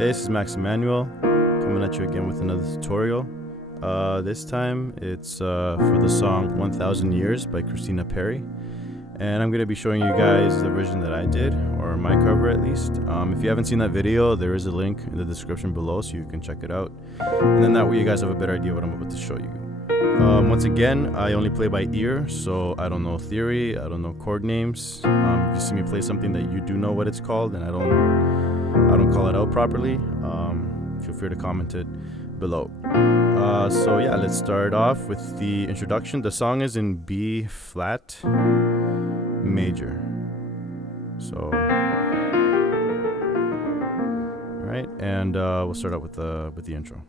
Hey, this is Emanuel coming at you again with another tutorial. This time it's for the song 1000 Years by Christina Perri, and I'm going to be showing you guys the version that I did, or my cover at least. If you haven't seen that video, there is a link in the description below so you can check it out, and then that way you guys have a better idea what I'm about to show you. Once again, I only play by ear, so I don't know theory, I don't know chord names. If you see me play something that you do know what it's called and I don't call it out properly, feel free to comment it below. So yeah, let's start off with the introduction. The song is in B flat major. So, alright, and we'll start out with the intro.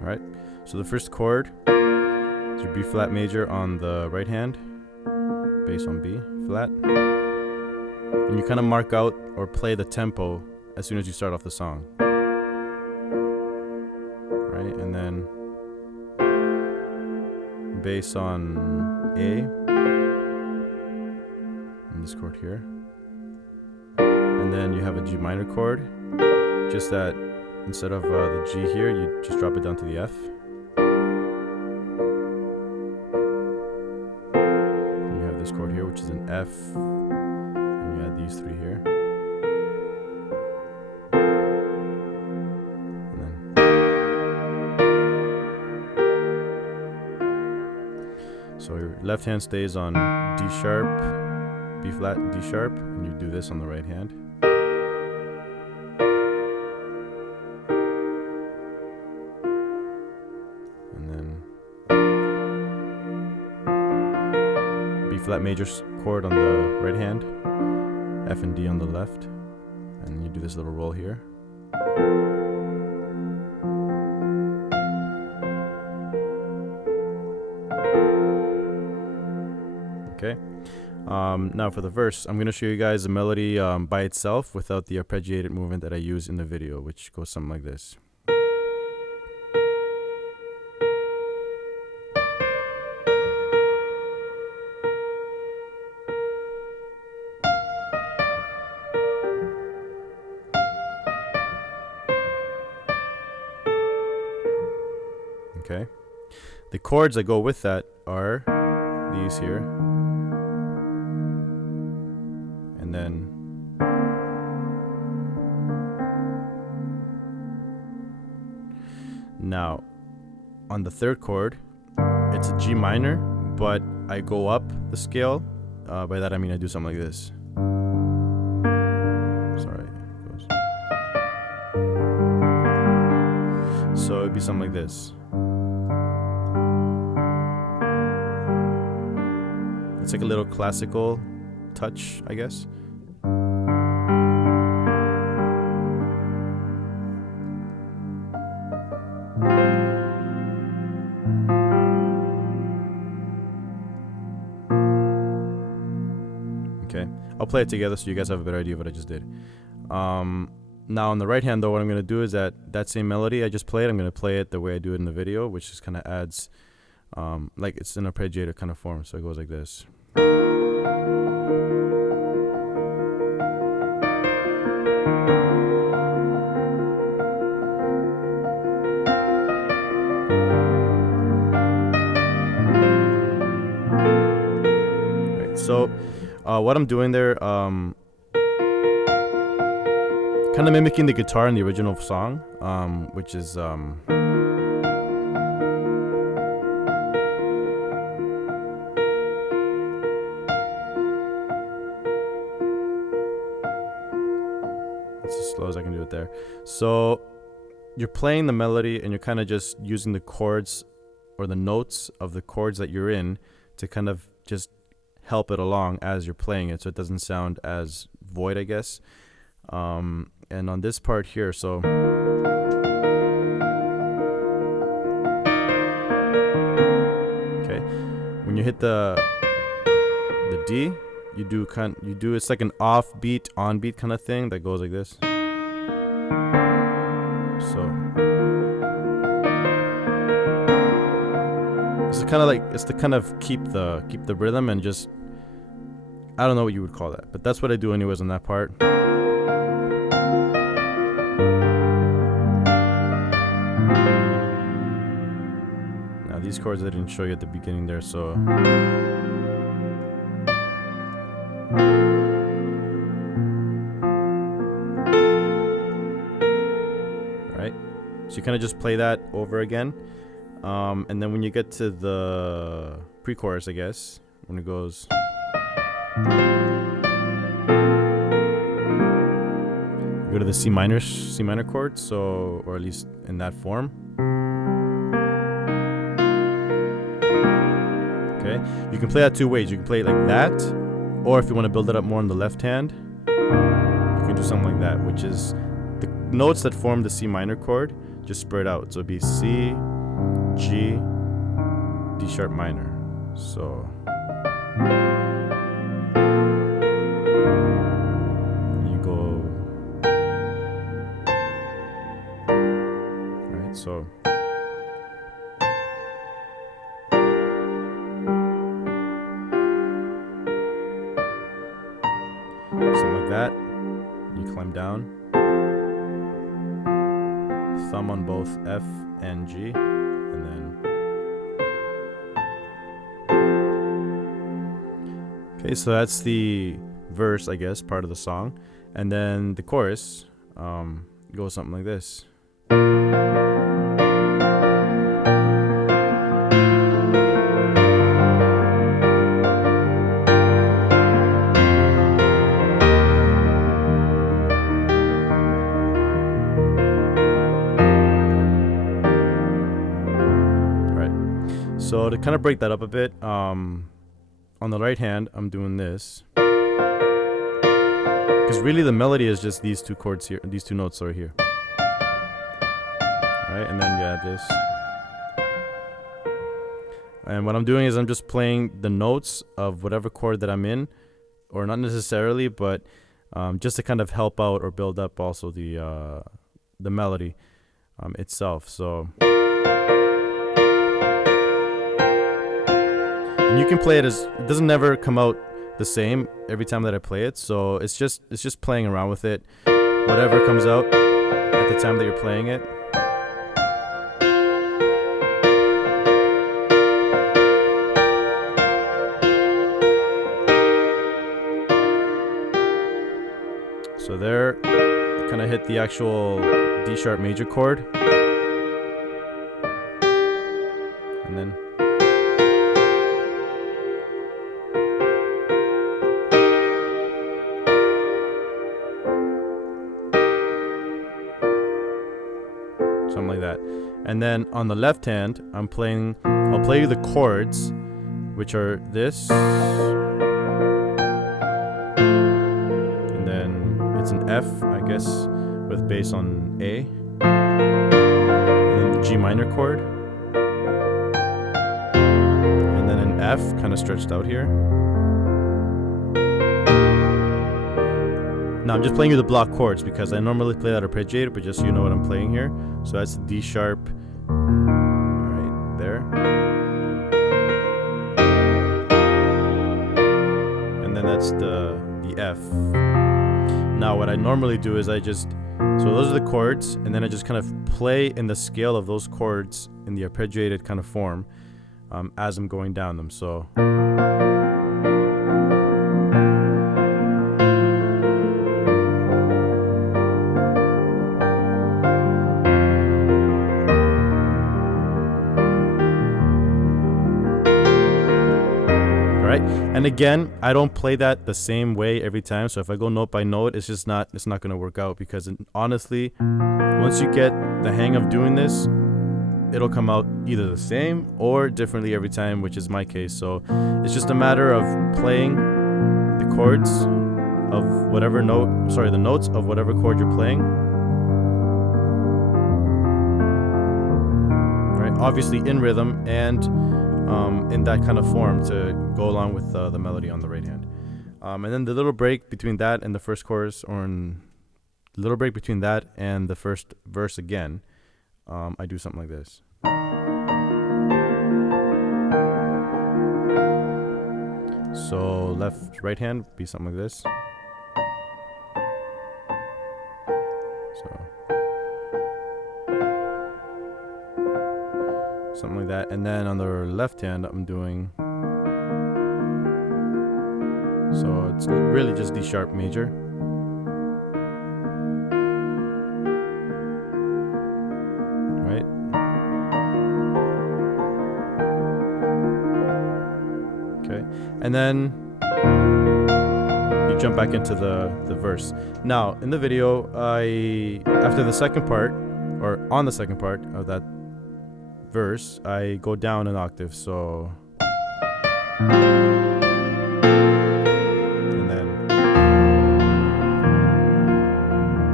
Alright, so the first chord is your B flat major on the right hand, bass on B flat, and you kind of mark out or play the tempo as soon as you start off the song. Right, and then bass on A, and this chord here, and then you have a G minor chord, just that instead of the G here, you just drop it down to the F. And you have this chord here, which is an F, and you add these three here. And then, so your left hand stays on D sharp, B flat, D sharp, and you do this on the right hand. B flat major chord on the right hand, F and D on the left, and you do this little roll here. Okay, now for the verse, I'm going to show you guys the melody by itself without the arpeggiated movement that I use in the video, which goes something like this. Okay, the chords that go with that are these here, and then now on the third chord, it's a G minor, but I go up the scale. By that I mean I do something like this. Sorry, so it'd be something like this. It's like a little classical touch, I guess. Okay, I'll play it together so you guys have a better idea of what I just did. Now on the right hand though, what I'm going to do is that same melody I just played, I'm going to play it the way I do it in the video, which just kind of adds, like it's an arpeggiated kind of form, so it goes like this. Right, so what I'm doing there, kind of mimicking the guitar in the original song, which is it's as slow as I can do it there. So you're playing the melody and you're kind of just using the chords or the notes of the chords that you're in to kind of just help it along as you're playing it, so it doesn't sound as void, I guess. And on this part here, so okay, when you hit the the D, you do it's like an off-beat, on-beat kind of thing that goes like this. So it's to kind of keep the rhythm and just, I don't know what you would call that, but that's what I do anyways on that part. Now these chords I didn't show you at the beginning there, so alright. So you kind of just play that over again. And then when you get to the pre-chorus, I guess, when it goes, you go to the C minor chord, so, or at least in that form. Okay, you can play that two ways. You can play it like that, or if you want to build it up more on the left hand, you can do something like that, which is the notes that form the C minor chord just spread out. So it'd be C, G, D sharp minor. So you go, right? So something like that. You climb down, thumb on both F and G, and then okay, so that's the verse, I guess, part of the song, and then the chorus goes something like this. So to kind of break that up a bit, on the right hand, I'm doing this. Because really the melody is just these two chords here, these two notes right here. Alright, and then you add this. And what I'm doing is I'm just playing the notes of whatever chord that I'm in, or not necessarily, but just to kind of help out or build up also the melody itself. So. And you can play it as, it doesn't never come out the same every time that I play it, so it's just playing around with it, whatever comes out at the time that you're playing it. So there, I kind of hit the actual D sharp major chord, and then something like that. And then on the left hand, I'll play you the chords, which are this, and then it's an F, I guess, with bass on A, and then G minor chord, and then an F kind of stretched out here. Now I'm just playing you the block chords because I normally play that arpeggiated, but just so you know what I'm playing here. So that's the D sharp, right there. And then that's the F. Now what I normally do is so those are the chords, and then I just kind of play in the scale of those chords in the arpeggiated kind of form as I'm going down them. So. And again, I don't play that the same way every time. So if I go note by note, it's not going to work out, because honestly, once you get the hang of doing this, it'll come out either the same or differently every time, which is my case. So it's just a matter of playing the chords of whatever the notes of whatever chord you're playing. Right? obviously in rhythm and in that kind of form to go along with the melody on the right hand. And then the little break between that and the first chorus, or the little break between that and the first verse again, I do something like this. So left, right hand be something like this. So something like that. And then on the left hand I'm doing, so it's really just D sharp major. Right? Okay. And then you jump back into the verse. Now, in the video, after the second part, or on the second part of that verse, I go down an octave, so and then,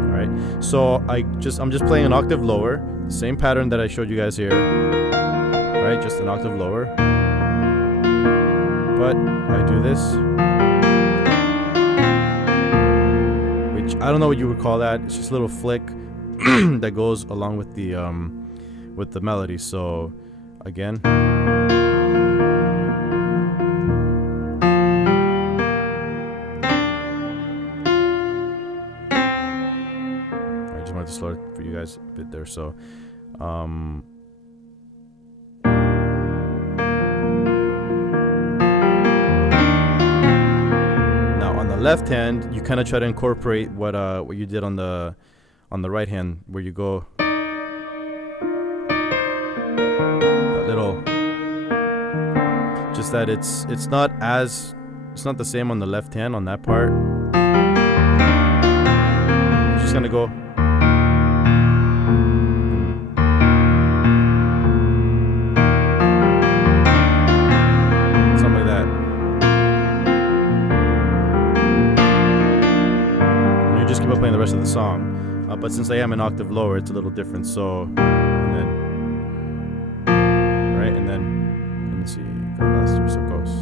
all right, so I'm just playing an octave lower, same pattern that I showed you guys here, right, just an octave lower, but I do this, which I don't know what you would call that. It's just a little flick that goes along with the melody. So again, I just wanted to slow it for you guys a bit there. So now on the left hand, you kind of try to incorporate what you did on the right hand, where you go little, just that it's not the same on the left hand on that part. You're just gonna go something like that. And you just keep up playing the rest of the song, but since I am an octave lower, it's a little different. So and then let me see, got last year, so it goes.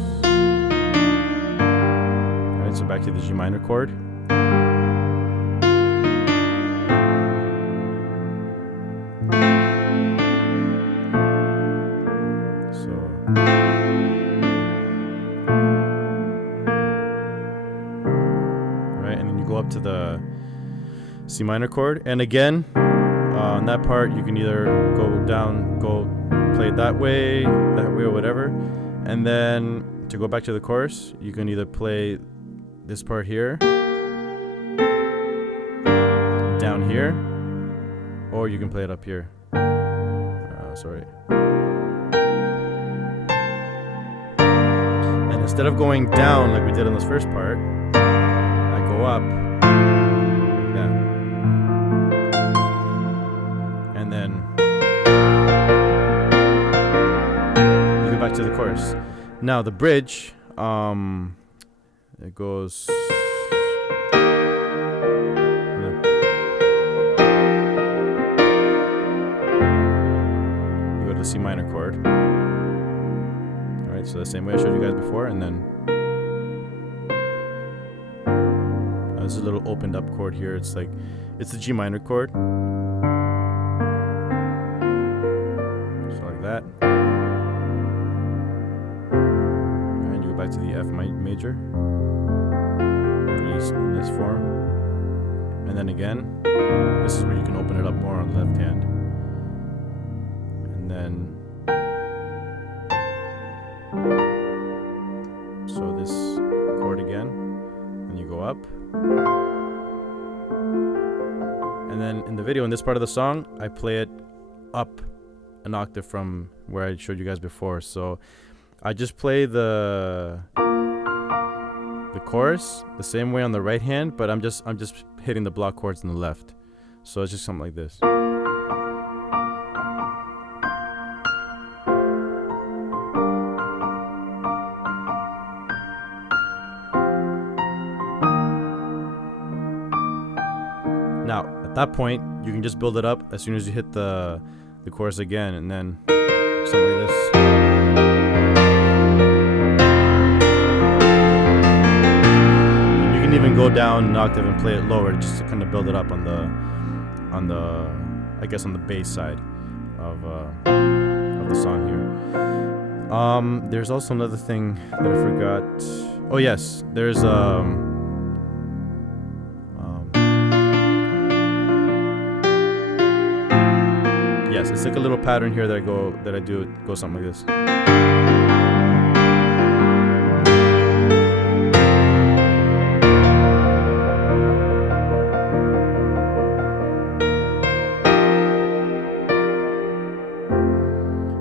Alright, so back to the G minor chord. So right, and then you go up to the C minor chord, and again on that part you can either go down, play it that way or whatever, and then to go back to the chorus you can either play this part here down here, or you can play it up here. Sorry. And instead of going down like we did in this first part, I go up like that, and then back to the chorus. Now the bridge, it goes, you go to the C minor chord. All right, so the same way I showed you guys before, and then there's a little opened up chord here. It's the G minor chord, so like that. Back to the F major, or at least in this form, and then again, this is where you can open it up more on the left hand, and then so this chord again, and you go up, and then in the video, in this part of the song, I play it up an octave from where I showed you guys before. So I just play the chorus the same way on the right hand, but I'm just hitting the block chords on the left. So it's just something like this. Now, at that point, you can just build it up as soon as you hit the chorus again, and then something like this. You can even go down an octave and play it lower just to kind of build it up on the I guess on the bass side of the song here. There's also another thing that I forgot. Oh yes, there's yes, it's like a little pattern here that I do. It goes something like this.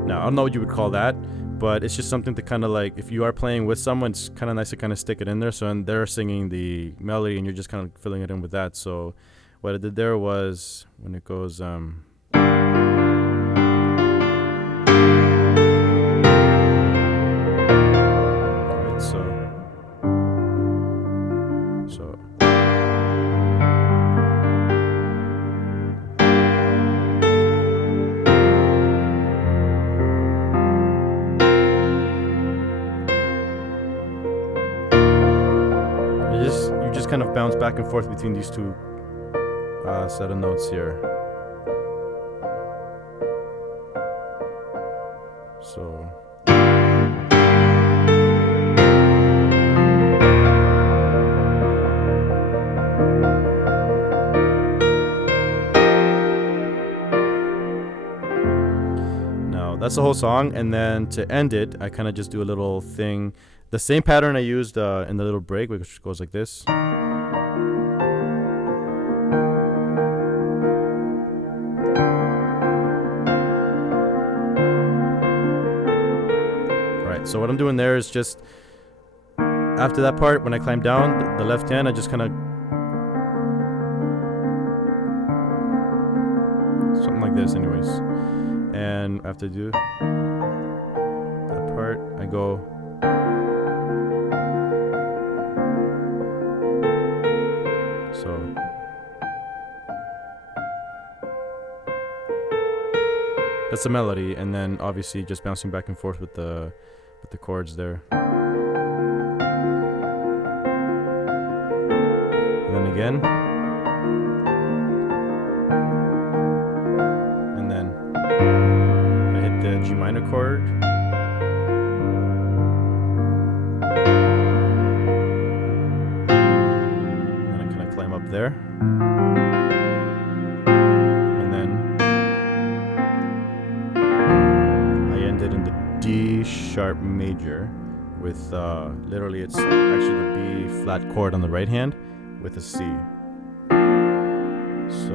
Now I don't know what you would call that, but it's just something to kind of like, if you are playing with someone, it's kind of nice to kind of stick it in there. So and they're singing the melody and you're just kind of filling it in with that. So what I did there was, when it goes you just kind of bounce back and forth between these two set of notes here. So now that's the whole song, and then to end it, I kind of just do a little thing. The same pattern I used in the little break, which goes like this. Alright, so what I'm doing there is just, after that part, when I climb down, the left hand, I just kind of, something like this anyways. And after I do that part, I go, so that's the melody, and then obviously just bouncing back and forth with the chords there. And then again. And then I hit the G minor chord. Up there, and then I ended in the D sharp major with literally it's actually the B flat chord on the right hand with a C. So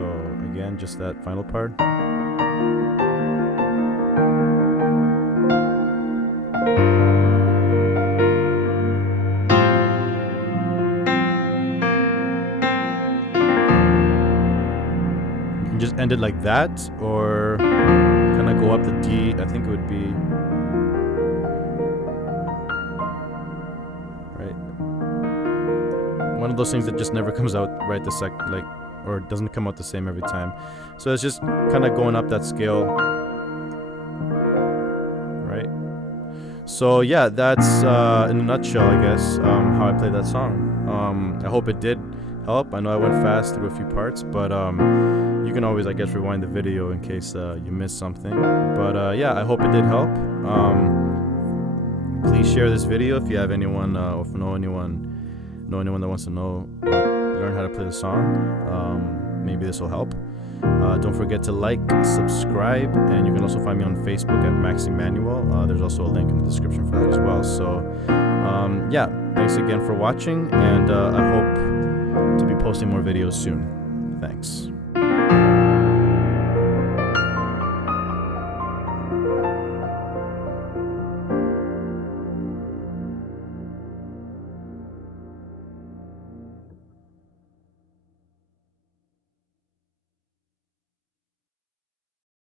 again, just that final part. Just end it like that, or kind of go up the D. I think it would be right. One of those things that just never comes out right the like, or doesn't come out the same every time. So it's just kind of going up that scale, right? So yeah, that's in a nutshell, I guess, how I played that song. I hope it did help. I know I went fast through a few parts, but you can always, I guess, rewind the video in case you missed something. But yeah, I hope it did help. Please share this video if you have anyone or if know anyone that wants to learn how to play the song. Maybe this will help. Don't forget to like, subscribe, and you can also find me on Facebook at Max Emanuel. There's also a link in the description for that as well. So yeah, thanks again for watching, and I hope to be posting more videos soon. Thanks.